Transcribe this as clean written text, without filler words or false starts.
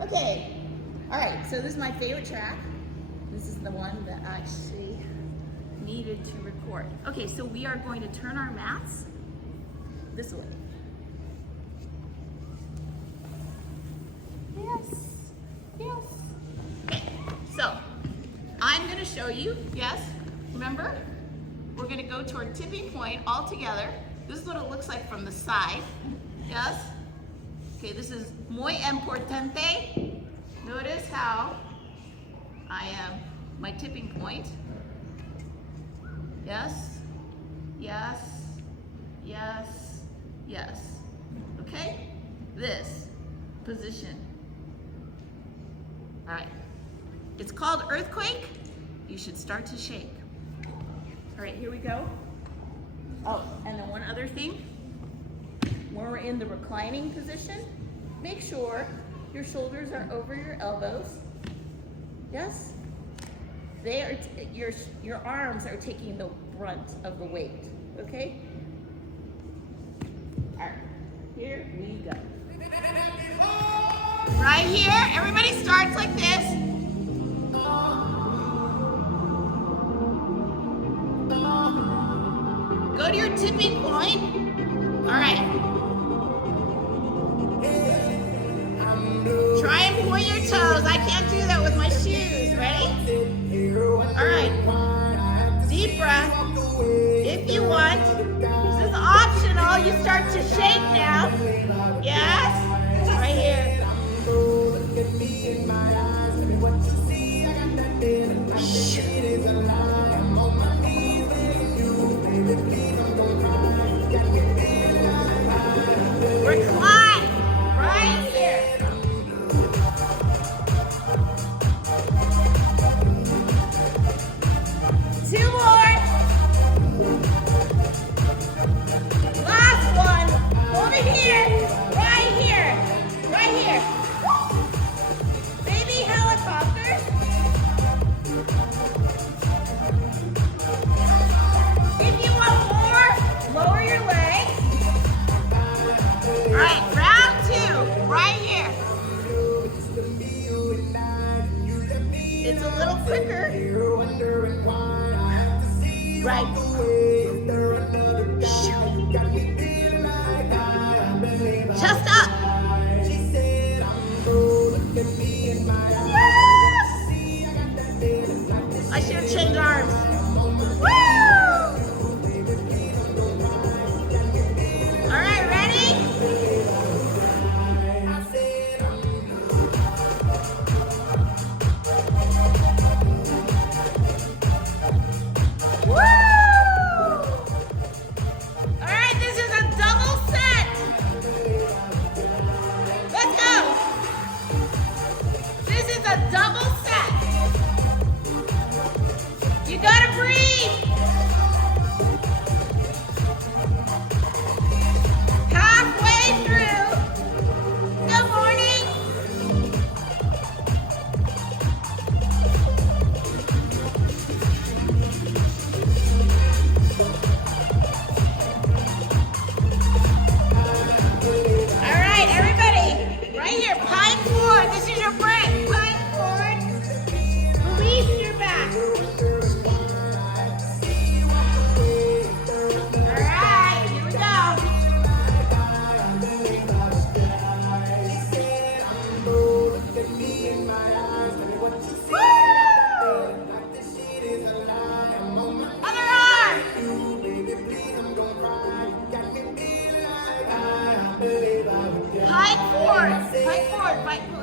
Okay. All right, so this is my favorite track. This is the one that I actually needed to record. Okay, so we are going to turn our mats this way. Yes, yes. Okay, so I'm gonna show you, yes, remember? We're gonna go to our tipping point all together. This is what it looks like from the side, yes? Okay, this is muy importante. Notice how I am, my tipping point. Yes, yes, yes, yes. Okay, this position. All right, it's called earthquake. You should start to shake. All right, here we go. Oh, and then one other thing. When we're in the reclining position, make sure your shoulders are over your elbows. Yes? They are your arms are taking the brunt of the weight, okay? All right, here we go. Right here, everybody starts like this. Go to your tipping point. All right. Try and point your toes. I can't do that with my shoes. Ready? All right. Deep breath. If you want. This is optional. You start to shake now. Yes? Right here. Recline. Right here. Two more. Last one. Over here. Right here. Right here. Baby helicopter. If you want more, lower your legs. All right, round two. Right here. It's a little quicker. Right. Chest up. Yes! I should have changed arms. Woo! All right, ready? Woo! All right, this is a double set. Let's go. This is a double set. You gotta breathe. Halfway through. Good morning. All right, everybody, right here, pine forward. This is your break. Pine forward. Release your back. All right, here we go. Woo! Other arm. Pike forward. Pike forward. Pike forward.